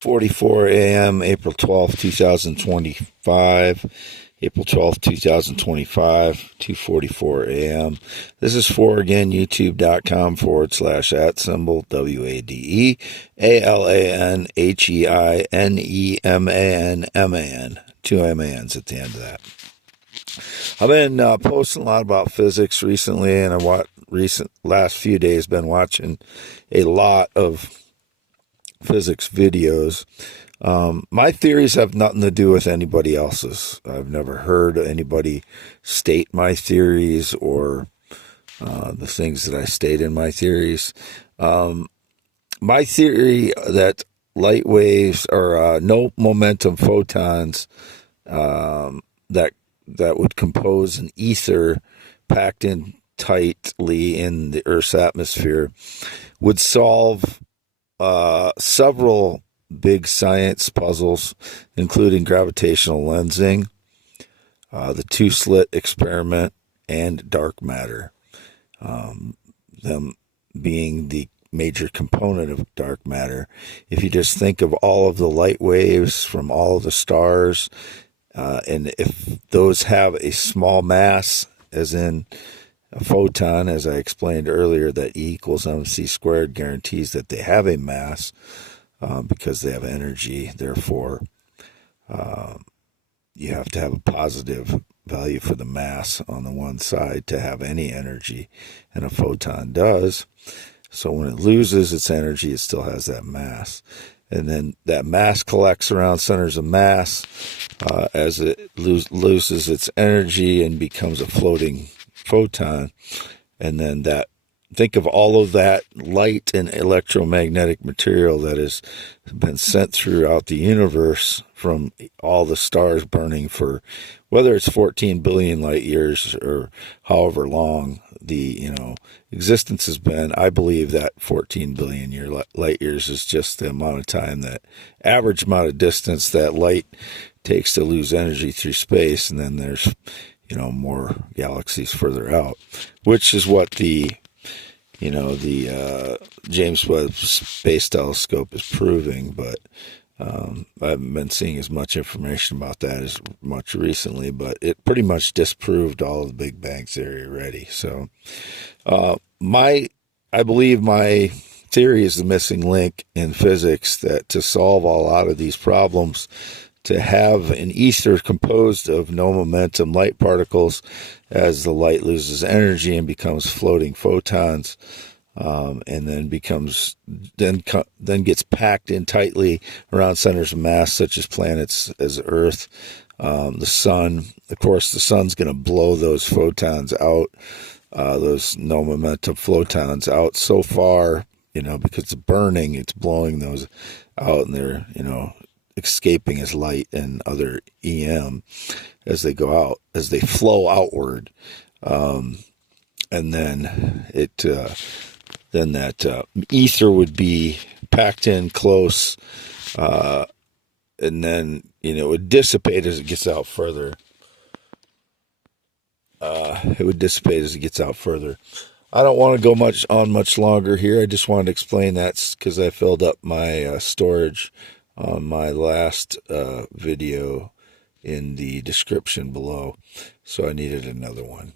2:44 a.m., April 12th, 2025. April 12th, 2025, 2:44 a.m. This is for, again, youtube.com/@symbol, WADEALANHEINEMANMAN. Two M-A-N's at the end of that. I've been posting a lot about physics recently, and last few days been watching a lot of physics videos. My theories have nothing to do with anybody else's. I've never heard anybody state my theories or the things that I state in my theories. My theory that light waves are no momentum photons that would compose an ether packed in tightly in the Earth's atmosphere would solve several big science puzzles, including gravitational lensing, the two-slit experiment, and dark matter, them being the major component of dark matter. If you just think of all of the light waves from all of the stars, and if those have a small mass, as in a photon, as I explained earlier, that E equals mc squared guarantees that they have a mass because they have energy. Therefore, you have to have a positive value for the mass on the one side to have any energy, and a photon does. So when it loses its energy, it still has that mass. And then that mass collects around centers of mass as it loses its energy and becomes a floating photon. And then think of all of that light and electromagnetic material that has been sent throughout the universe from all the stars burning for, whether it's 14 billion light years or however long the existence has been. I believe that 14 billion light years is just the amount of time, that average amount of distance that light takes to lose energy through space. And then there's more galaxies further out, which is what the James Webb Space Telescope is proving. But I haven't been seeing as much information about that as much recently, but it pretty much disproved all of the Big Bang Theory already. So I believe my theory is the missing link in physics, that to solve a lot of these problems, to have an ether composed of no momentum light particles as the light loses energy and becomes floating photons, and then gets packed in tightly around centers of mass, such as planets, as Earth, the sun. Of course, the sun's going to blow those photons out, those no momentum photons out so far, because it's burning, it's blowing those out, and they're, escaping as light and other EM as they go out, as they flow outward. And then that ether would be packed in close, and then, it would dissipate as it gets out further. I don't want to go much longer here. I just wanted to explain that because I filled up my storage on my last video in the description below, so I needed another one.